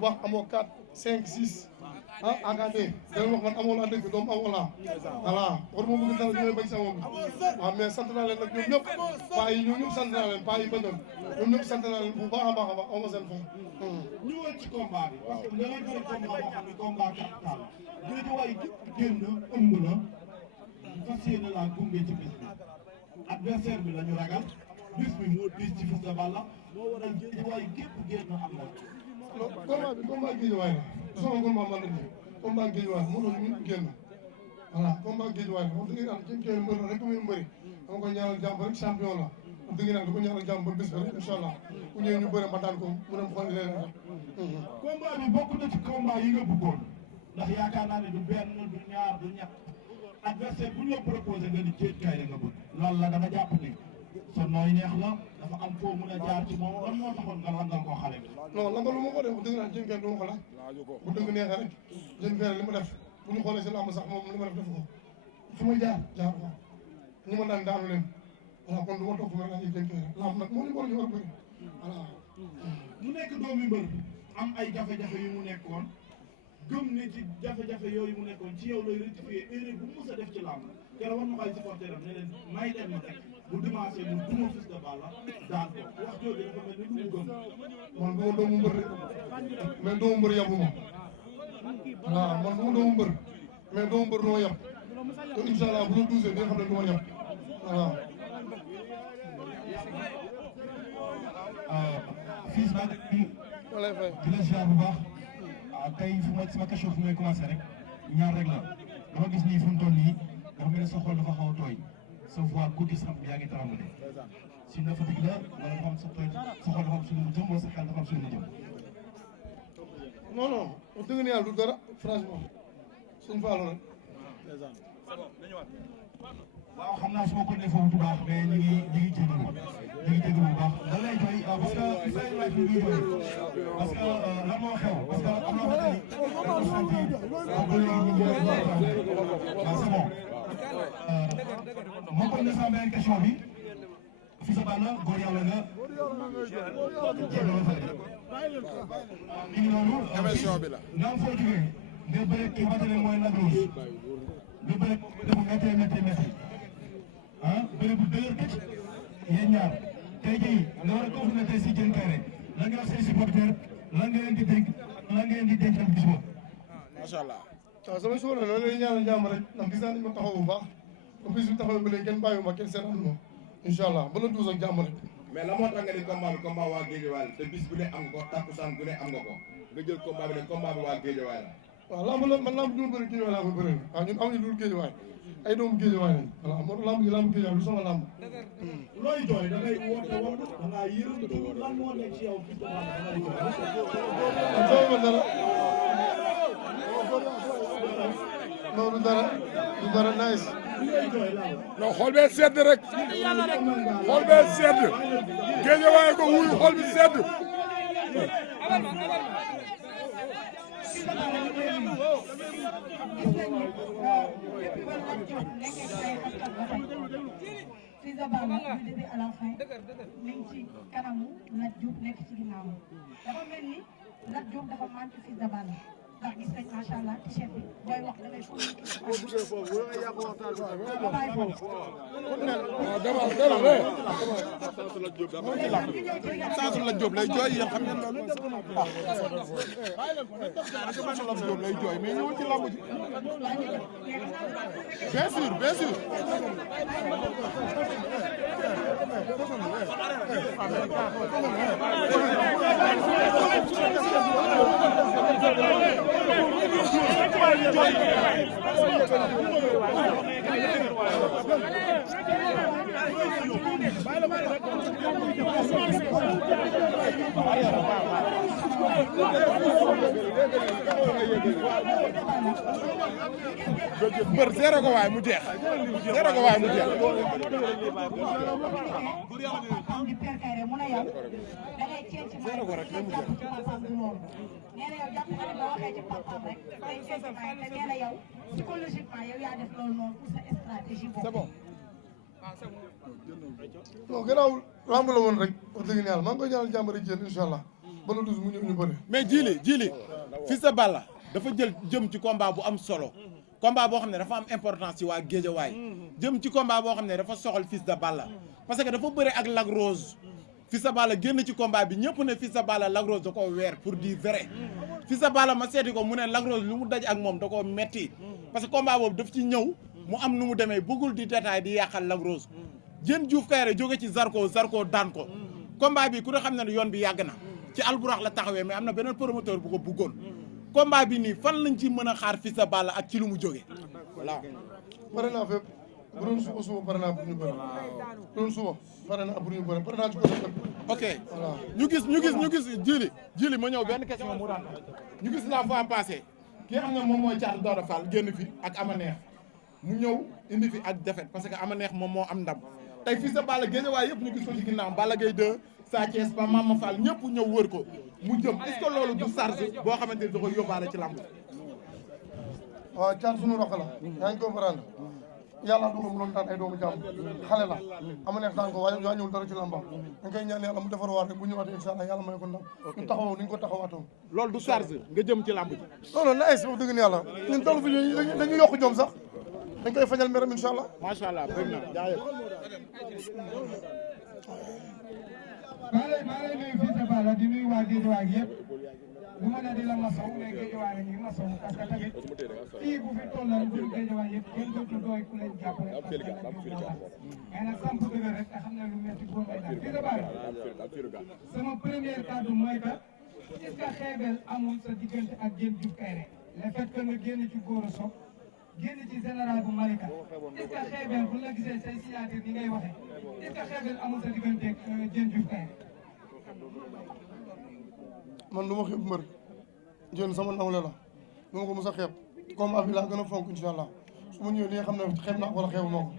baax amoo 4 5 6 ah engagé dana wax man amoo laa dëgg doomu amoo laa voilà war ma bëgg dara ñooy bañ sa moom waaw mais sant naa leen nag ñoom ñëpp paa yi ñoom ñëpp sant naa leen paa yi bañoon ñoom ñëpp sant naa leen bu baax a baax a baax aw ma seen fay ñu woon ci combat bi parce que da ngay bëri combat boo xam ne combat capital Guédiawaye génn ëmb na fas yéene laa gunge ci bis bi adversaire bi la ñu ragal bis bi moo diis ci Fils de Balla moo waral Guédiawaye gépp génn am na combat bi combat Guédiawaye la sama combat man la combat Guédiawaye moo doon ñu génn voilà combat Guédiawaye la wax dëgg yàlla ci kenn mbër la rek muy mbëri dama koy ñaanal jàmm rek champion la wax dëgg yàlla da ko ñaanal jàmm ba bis ba rek incha allah ku ñëw ñu bëre ma daan ko mu dem xool leen rek combat bi bokk na ci combat yi nga bëggoon ndax yaakaar naa ne du benn du ñaar du ñett adversaire bu ñu la proposé nga ni Diène Kaïré nga bëgg loolu la dama jàpp ni sa nooy neex la dafa am foo mën a jaar ci moom lan moo taxoon nga langal koo xale bi non langal lu ma ko def bu dëgg naa Diène Kaïré du ma ko laaj bu dëgg neexee rek Diène Kaïré li mu def bu ñu xoolee si lamb sax moom li ma def ko fu ma jaar ko ñi ma daan daanu leen voilà kon du ma toog fu ma laaj Diène Kaïré lamb nag moo ñu boole ñu war a bëri voilà mu nekk doomi mbër am ay jafe-jafe yu mu nekkoon gëm ne ci jafe-jafe yooyu mu nekkoon ci yow lay rectifier erreur bu mu mës a def ci làmb keroog war na ko ay supporter am ne leen may leen ma rek bu dimanche mu duma Fils de Balla daan ko wax jooju dafa mel ni lu mu gëm man du ma doomu mbër de mais doomu mbër yabu ma waaw man du ma doomu mbër mais doomu mbër doo yab te incha allah bu la duusee di nga xam ne du ma yab waaw Fils nag walay fay di la ziar bu baax tey fu ma sama question fu may commencé rek ñaar rek la dama gis nii fu mu toll nii dafa mel ni sa xol dafa xaw a tooy sa voix guddi sax yaa ngi tàmbale si na fatigue la wala dafa am sa tooy sa xol dafa am suñu mu jëm wala sa xel dafa am suñu mu jëm non non wax dëgg ne yàlla du dara franchement suñu faalu rek waaw xam naa su ma ko defee foofu bu baax mais ñu ngi jégalu bu baax da lay jooy parce que say laaj bi ñuy jooy parce que lan moo xew parce que am na fa tey dafa sentir ba léegi ñu ngi waaw c'est bon moo ko ne sama beneen question bi Fils de Balla góor yàlla nga jégalu ba pare mi ngi noonu émission bi la nga am foo jógee nga bëre ki xamante ne mooy Lac Rose nga bëre dafa métti ah bëri bu dëgër këcc yéen ñaar tey jii nga war a confirmer tey si Diène Kaïré lan nga wax say supporters lan nga leen di dénk lan nga leen di dénk ak bis ba. macha allah. waaw sama suuna loolu lay ñaanal jàmm rek ndax gis naa ni ma taxaw bu baax ba bis bi taxawee ba léegi kenn bàyyiwuma kenn seetaan ma incha allah ba la duus ak jàmm rek. mais la moo tax nga ni combat bi combat waa Guédiawaye te bis bu ne am nga ko takkusaan bu ne am nga ko nga jël combat bi ne combat bi waa Guédiawaye la. waaw lamb la man lamb ñu bëri Guédiawaye laa ko bëri waaw ñun amuñu dul Guédiawaye ay doomu Guédiawaye lañ voilà moo tax lamb ji lamb Guédiawaye du sama lamb. looy jooy da ngay woote woon da ngaa yërëmtu lan moo nekk ci yow Fils de Balla da ngay jooy. jooy ma dara non du dara nice. non xool bee sedd rek xool bee sedd Guédiawaye ko wuyu xool bi sedd. Fils de Balla du début à la fin mi ngi ci kanamu Lat Diop nekk ci ginnaawam dafa mel ni Lat Diop dafa manqué Fils de Balla ndax gis nañ macha allah t-shirt bi booy wax da ngay foog Sansu Lat Diop lay jooy yéen xam ngeen loolu. Sansu Lat Diop lay jooy mais ñëwul ci lamb ji. bien sûr bien sûr. mbër zéro ko waay mu jeex zéro ko waay mu jeex. di Père Kaïré mu ne yow da ngay ceeb ci may ci papaam du loolu nee na yow jàpp nga ne boo waxee ci papaam rek day ceeb ci may te nee na yow psychologiquement yow yaa def loolu noonu pour sa stratégie boobu. non gannaaw lamb la woon rek wax dëgg yàlla maa ngi koy ñaanal jàmm rek yéen incha allah ba le 12 mu ñëw ñu bëre. mais Djily Fils de Balla dafa jëm ci combat bu am solo combat boo xam ne dafa am importance ci waa Guédiawaye jëm ci combat boo xam ne dafa soxal Fils de Balla parce que dafa bëre ak Lac Rose Fils de Balla génn ci combat bi ñëpp ne Fils de Balla Lac Rose da koo weer pour dire vrai Fils de Balla ma seeti ko mu ne Lac Rose lu mu daj ak moom da koo metti parce que combat boobu daf ci ñëw mu am nu mu demee bëggul di détail di yàqal Lac Rose Diène Diouf Kaïré jóge ci Zarko daan ko combat bi ku ne xam ne ne yoon bi yàgg na ci alburax la taxawee mais am na beneen promoteur bu ko bëggoon combat bi nii fan lañ ci mën a xaar Fils de Balla ak ci lu mu jóge voilà. pare naa fépp bu doon suba pare naa pour ñu bëri doon suba pare naa pour ñu bëri pare naa ci côté fépp. ok voilà ñu gis Djily ma ñëw benn question mu daan ñu gis la fois passée ki nga xam ne moom mooy Thiatou Daouda Fall génn fi ak Ama Neex mu ñëw indi fi ak défaite parce que Ama Neex moom moo am ndam tey Fils de Balla Guédiawaye yëpp ñu gis ko ci ginnaaw Balla Gaye 2 Sa Thiès ba Mama Fall ñëpp ñëw wër ko mu jëm est-ce que loolu du charge boo xamante ni da koy yóbbaale ci lamb. waaw Thiatou suñu rakk la. yaa ngi comprendre yàlla dogal mu doon daan ay doomu jàmm xale la Ama Neex daan ko waaye ñëwul dara ci lambam dañ koy ñaan yàlla mu defar waat rek bu ñëwaatee incha allah yàlla may ko ndam ñu taxawoo ni ñu ko taxawaatoon. loolu du charge nga jëm ci lamb ji. non non nice wax dëgg yàlla ñun toll fi dañuy yokk jom sax dañ koy fajal meram incha allah. macha allah bëgg na jaayef. maa lay nuyu Fils de Balla di nuyu waa Guédiawaye yëpp du ma ne di la masaw mais Guédiawaye la ñuy masaw parce que tamit fii bu fi tollal du Guédiawaye yëpp kenn dootul doy ku leen jàppale parce que nag ñoom moo tax mais nag samp dëgg rek te xam ne lu metti boo may daal Fils de Balla sama première kàddu mooy que est-ce que xeebel amul sa diggante ak Diène Diouf Kaïré le fait que nga génn ci góor a soog génn ci général bu Malika est-ce que xeebel bu la gisee say signature ni ngay waxee est-ce que xeebel amul sa diggante ak Diène Diouf Kaïré man du ma xeeb mbër Diène sama nawle la du ma ko mos a xeeb combat bi laa gën a fonk incha allah su ma ñëwee li nga xam ne xeeb naa ko wala xeebu ma ko.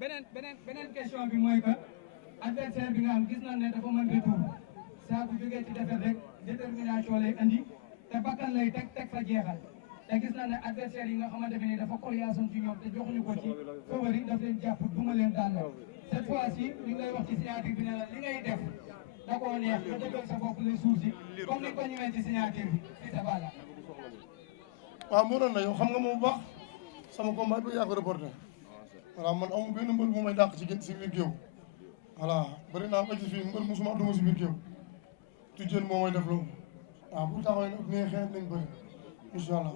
beneen question bi mooy que adversaire bi nga am gis nañ ne dafa mën retour saa bu jógee ci defet rek détermination lay andi te bakkan lay teg fa jeexal te gis nañ ne adversaire yi nga xamante ne dafa coriace ci ñoom te joxuñu ko ci favori daf leen jàpp duma leen daan la cette fois ci ñu ngi lay wax ci signature bi ne la li ngay def da koo neex nga dëggal sa bopp les suuf si comme ni ko ñëwee ci signature bi Fils de Balla. waaw moo doon na yow xam nga moom bu baax sama combat bi yaa ko reporté voilà man amu benn mbër bu may dàq ci si biir géew voilà bëri naa ba ci fii mbër musuma duma si biir géew tu Diène moo may def loolu waaw bu taxawee nag neexee nañ bëri incha allah.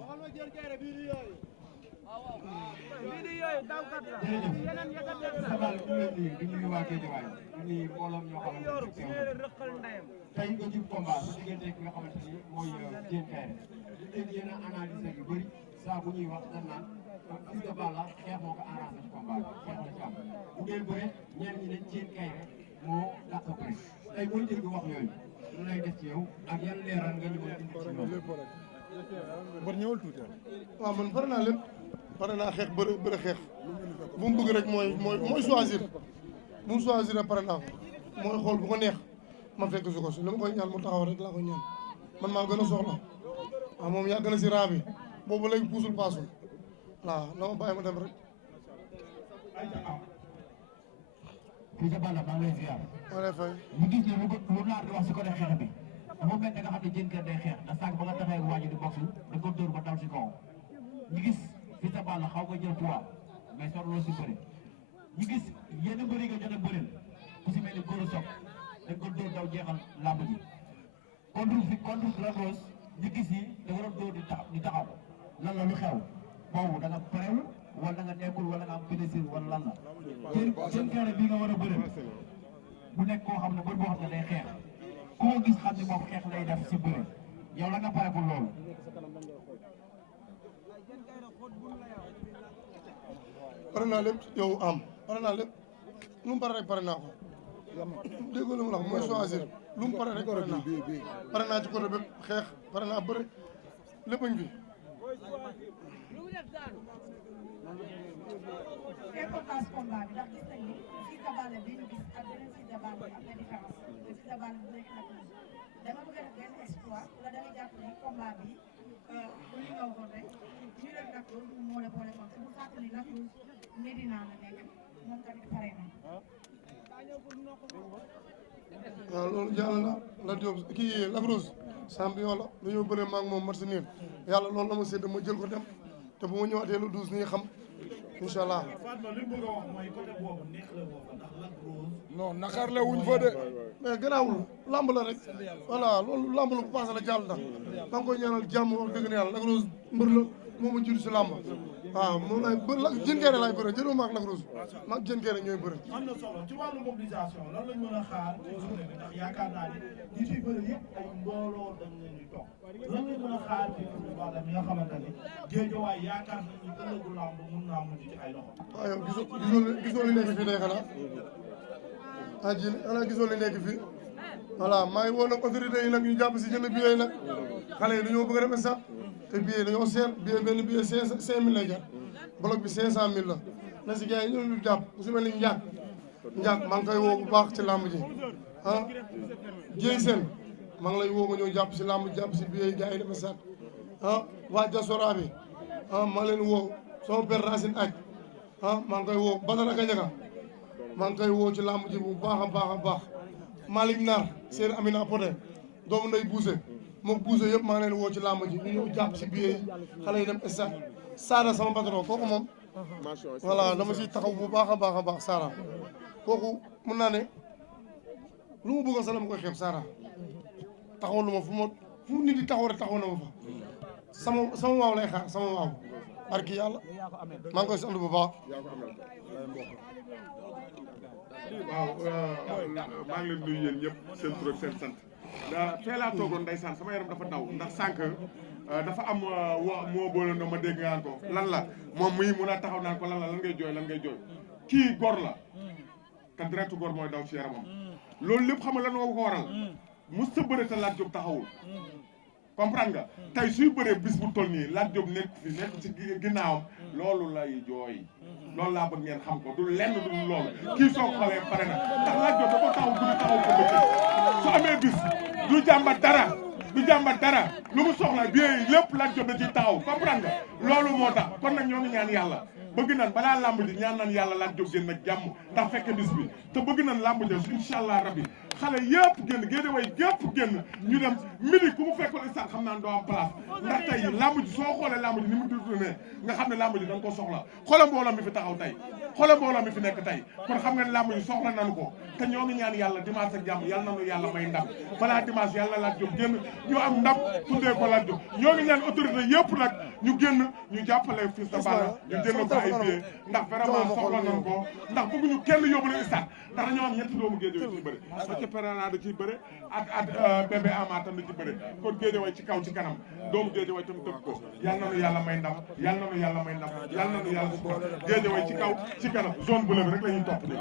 Sabal ku leen nuyu di nuyu waa Guédiawaye di nuyu mbooloom ñoo xamante ne tey nga jub combat su diggante ki nga xamante ni mooy Diène Kaïré ñu leen yéen a analyser yu bëri saa bu ñuy wax dañ naan Fils de Balla xeex moo ko arrangé ci combat bi xeex la ci am bu ngeen bëre ñenn ñi ne Diène Kaïré moo dàq bëri tey booy dégg wax yooyu lu lay def ci yow ak yan leeral nga ñu mën a indi ci loolu. bor ñëwal tuuti. waaw man pare naa lépp pare naa xeex bëri xeex bu mu bëgg rek mooy choisir bu mu choisir pare naa ko mooy xool bu ko neex ma fekk si ko si li ma koy ñaan mu taxaw rek laa koy ñaan man maa gën a soxla waaw moom yaa gën a si raa bi boobu léegi puusul paasul waaw na ma bàyyi ma dem rek. Fils de Balla maa ngi lay ziar. maa lay fay. ñu gis ne lu naar di wax si côté xeex bi dafa mel ne nga xam ne Diène Kaïré day xeex ndax sànq ba nga taxee ak waa ji di boxe da ko dóor ba dal si kaw ñu gis Fils de Balla xaw nga jël poids mais sorloo si bëri ñu gis yenn bëri nga jot a bëril ku si mel ni góor a soog dañ ko dóor daw jeexal làmb ji contre Lac Rose ñu gis yi da waroon dóor di taxaw lan la lu xew boobu da nga parew wala da nga nekkul wala nga am blessure wala lan la Diène Kaïré bii nga war a bëril bu nekk koo xam ne bër boo xam ne day xeex koo gis xam ne moom xeex lay def si bëri yow la nga pare pour loolu. pare naa lépp yow am pare naa lépp lu mu pare rek pare naa ko déggoo lu mu wax mooy choisir lu mu pare rek pare naa ci côté bépp xeex pare naa bëri lépp a ngi fi. importance combat bi ndax gis nañ ni Fils de Balla bi ñu gis ak beneen Fils de Balla bi am na différence Fils de Balla bi nekk nag dama bëgg a def benn exploit wala da nga jàpp ni combat bi bu li nga waxoon rek ñu rek nag loolu moo la boole moom te bu fàttali nag Medina la nekk moom tamit pare na. waaw loolu jàll na la Diop kii Lac Rose champion la dañoo bëre maag moom match nii yàlla loolu la ma sédd ma jël ko dem te bu ma ñëwaatee lu 12 nii xam incha allah. Fatma li mu bëgg a wax mooy côté boobu neex la boobu ndax Lac Rose. non nakarle wuñ fa de. mais garaawul lamb la rek voilà loolu lamb la bu passé la jàll ndax maa ngi koy ñaanal jàmm wax dëgg ne yàlla Lac Rose mbër la moo ma jiitu si lamb waaw moom laay bër la jën keere laay bëre jëloo maag Lac Rose maag jën keere ñooy bëre. am na solo ci wàllu mobilisation lan lañ mën a xaar ci journée bi ndax yaakaar naa ni ñi ciy bëri yëpp ay mbooloo dañ leen di toog lan lañ mën a xaar ci wàllam yi nga xamante ni Guédiawaye yaakaar nañ ni ëllëgu lamb mun naa mujj ci ay loxo. waaw yow gisoo li nekk fii day xanaa ah ji xanaa gisoo li nekk fii voilà maa ngi woon nag autorité yi nag ñu jàpp si jënd billet yi nag xale yi dañoo bëgg a dem sax te billet dañoo seer billet benn billet 5000 lay jar bloc bi 500000 la na si gars yi ñoo ñu jàpp su mel ni njaag maa ngi koy woo bu baax ci làmb ji ah jéy seen maa ngi lay woo nga ñëw jàpp si làmb jàpp si billet yi gars yi dem sax ah waa diaspora bi ah maa ngi leen woo sama père Racine aj ah maa ngi koy woo Badara Gadiaga maa ngi koy woo ci làmb ji bu baax a baax a baax Malick Naar Seydou Amina Poté doomu nday Buuse moom Buuse yëpp maa ngi leen woo ci làmb ji ñu ñëw jàpp si billet yi xale yi dem stade Saara sama patron kooku moom voilà dama siy taxaw bu baax a baax a baax Saara kooku mën naa ne lu mu bëggoon sax dama koy xeeb Saara taxaw na ma fu nit di taxaw rek taxaw na ma fa sama waaw lay xaar sama waaw barki yàlla maa ngi koy sant bu baax. waaw maa ngi leen nuyu yéen ñëpp seen tur ak seen sant fee laa toogoon ndeysaan sama yaram dafa daw ndax sànq dafa am moo boole na ma dégg ngaan ko lan la moom muy mun a taxaw naan ko lan ngay jooy lan ngay jooy kii gor la te deretu gor mooy daw ci yaramam loolu lépp xam nga lan moo ko waral mos sa bëre te Lat Diop taxawul comprendre nga tey suy bëree bis bu toll nii Lat Diop nekk ci ginnaawam loolu lay jooy loolu laa bëgg ngeen xam ko du lenn du loolu kii soo ko xoolee pare na ndax Lat Diop da ko taxaw guddi taxaw ko bëccëg su amee bis du jàmbat dara lu mu soxla bi lépp Lat Diop da ciy taxaw comprendre nga loolu moo tax kon nag ñoo ngi ñaan yàlla bëgg nan balaa làmb ji ñaan nan yàlla Lat Diop génn ak jàmm ndax fekke bis bi te bëgg nan làmb ji incha allah rabbi xale yëpp génn Guédiawaye yëpp génn ñu dem midi ku mu fekkul stade xam naa doo am place ndax tey làmb ji soo xoolee làmb ji ni mu dudune nga xam ne làmb ji da nga ko soxla xoola mbooloo mi fi taxaw tey xoola mbooloo mi fi nekk tey kon xam nga ne làmb ji soxla nanu ko te ñoo ngi ñaan yàlla dimanche ak jàmm yàlla nanu yàlla may ndam balaa dimanche yàlla Lat Diop génn ñu am ndam tuddee ko Lat Diop ñoo ngi ñaan autorité yëpp nag ñu génn ñu jàppale Fils de Balla ñu jënd ko ay billets ndax vraiment soxla nañ ko ndax bëgguñu kenn yóbbu na stade ndax dañoo am ñetti doomu Guédiawaye ciy bëre ak Perana da ciy bëre ak bébé Ama tam da ciy bëre kon Guédiawaye ci kaw ci kanam doomu Guédiawaye tam tëgg ko yàlla nanu yàlla may ndam yàlla nanu yàlla may ndam yàlla nanu yàlla Guédiawaye ci kaw ci kanam zone bleue bi rek la ñuy topp